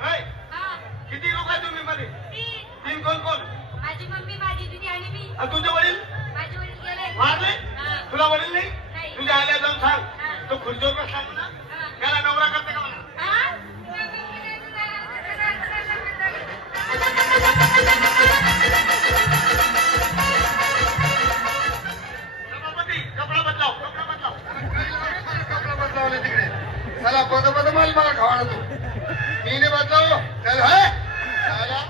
किती लोक आहे तुम्ही मध्ये? तीन. कोण कोण? माझी मम्मी, माझी दीदी आणि मी. तुझे वडील? माझे वडील गेले. मारले? तुला वडील नाही? तुझ्या आल्या जाऊन सांग तो खुर्चीवर बसला ना त्याला नवरा करते का मला? सभापती कपडा बदलाव, कपडा बदलाव. कपडा बदलावले तिकडे. चला पद माल मला खावाडा तू. मी ने बदलाव. चल हे चला.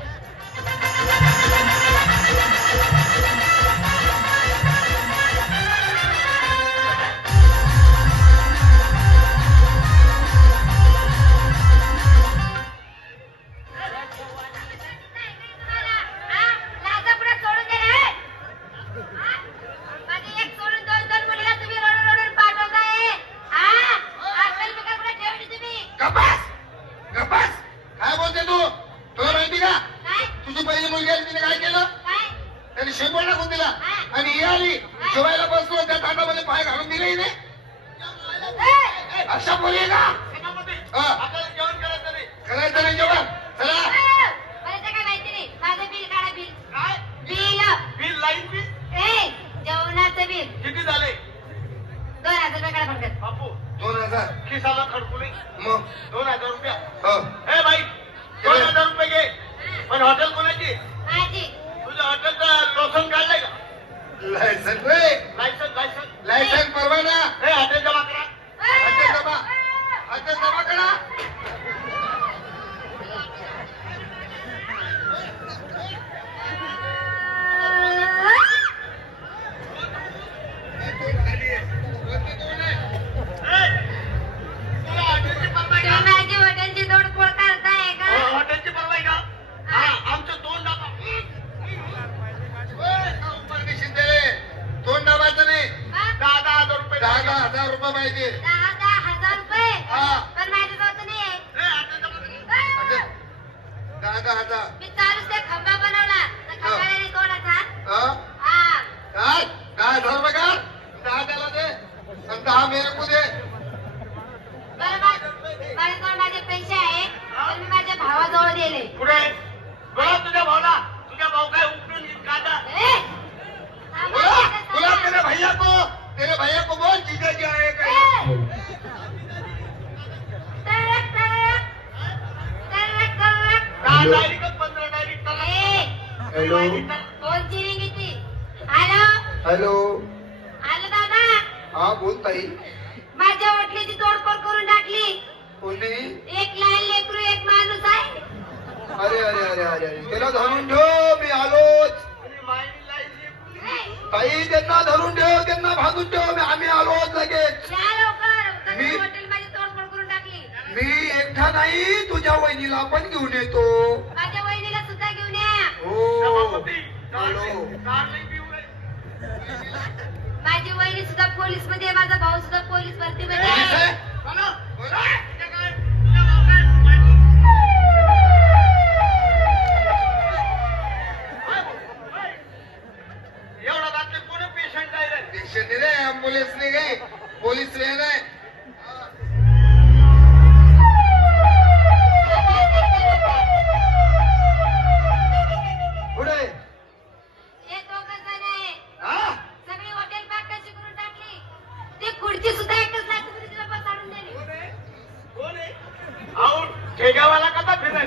आणि ही आली जेवायला बसलो त्या ताटामध्ये पाय घालून दिले नाही अशा बोलले का? जेवण करायचं नाही. करायचं नाही जेवण. चला काय माहिती नाही. माझं बिल काढा. बिल काय? Bill light bill. जेवणाचं बिल किती झाले? 2000 रुपये काढा फक्त. बापू 2000 खिसाला खडकू नाही. मग 2000 रुपया. हे बाई 2000 रुपये घे. पण हॉटेल कोणाची? माझी. तुझ्या हॉटेलचं लोसन काढलंय का? लायसन लायसन परवाना. हे हॉटेल जमा करा. हॉटेल जमा करा. माझी हॉटेलची तोडफोड करताय का? हॉटेलची परवा आहे का? आमचं 2 डबा. परमिशन दे. 2 डबाचं नाही. 10,000 रुपये. 10,000 रुपये पाहिजे. 10,000 रुपये. पण माझ्या जवळ नाही आहे. 10,000. मी चालूच ते खंबा बनवला. खंबाला कोणाचा? काय 10,000 रुपये का? 10,000 दे आणि 10 मेरे को दे. माझ्याजवळ माझे पैसे आहे पण मी माझ्या भावाजवळ दिले. कुठे? बोला तुझ्या भावाला. तुझ्या भाऊ काय उपटून काढा. बोला तेरे भैया को बोल जीजा जी आए काय. Direct 15 direct. हॅलो कोणची रिंग येते? हॅलो हॅलो हॅलो दादा. हा बोल ताई. माझ्या हॉटेलची तोडफोड करून टाकली. कोणी? एक लहान लेकरू एक माणूस आहे. अरे अरे अरे अरे अरे त्याला धरून ठेव. मी आलोच. ताई त्यांना धरून ठेव. त्यांना भाजून ठेव. आम्ही आलोच लगेच. हॉटेल माझी तोडफोड करून टाकली. मी एकटा नाही तुझ्या वहिनीला पण घेऊन येतो. माझ्या वहिनीला सुद्धा घेऊन या. हो माझी वहिनी सुद्धा पोलीस मध्ये. माझा भाऊ सुद्धा पोलीस भरतीमध्ये आहे. एवढा रात्री कोण पेशंट आहे? पेशंट रे ऍम्ब्युलन्स नाही काय पोलीस नाही. पुढे हे दोघं जण आहे. सगळी हॉटेल पॅक कशी करून टाकली. ती खुर्ची सुद्धा एकच लाख रुपये बसाडून दिली. कोण आहे? ठेक्यावाला कसा फिरायला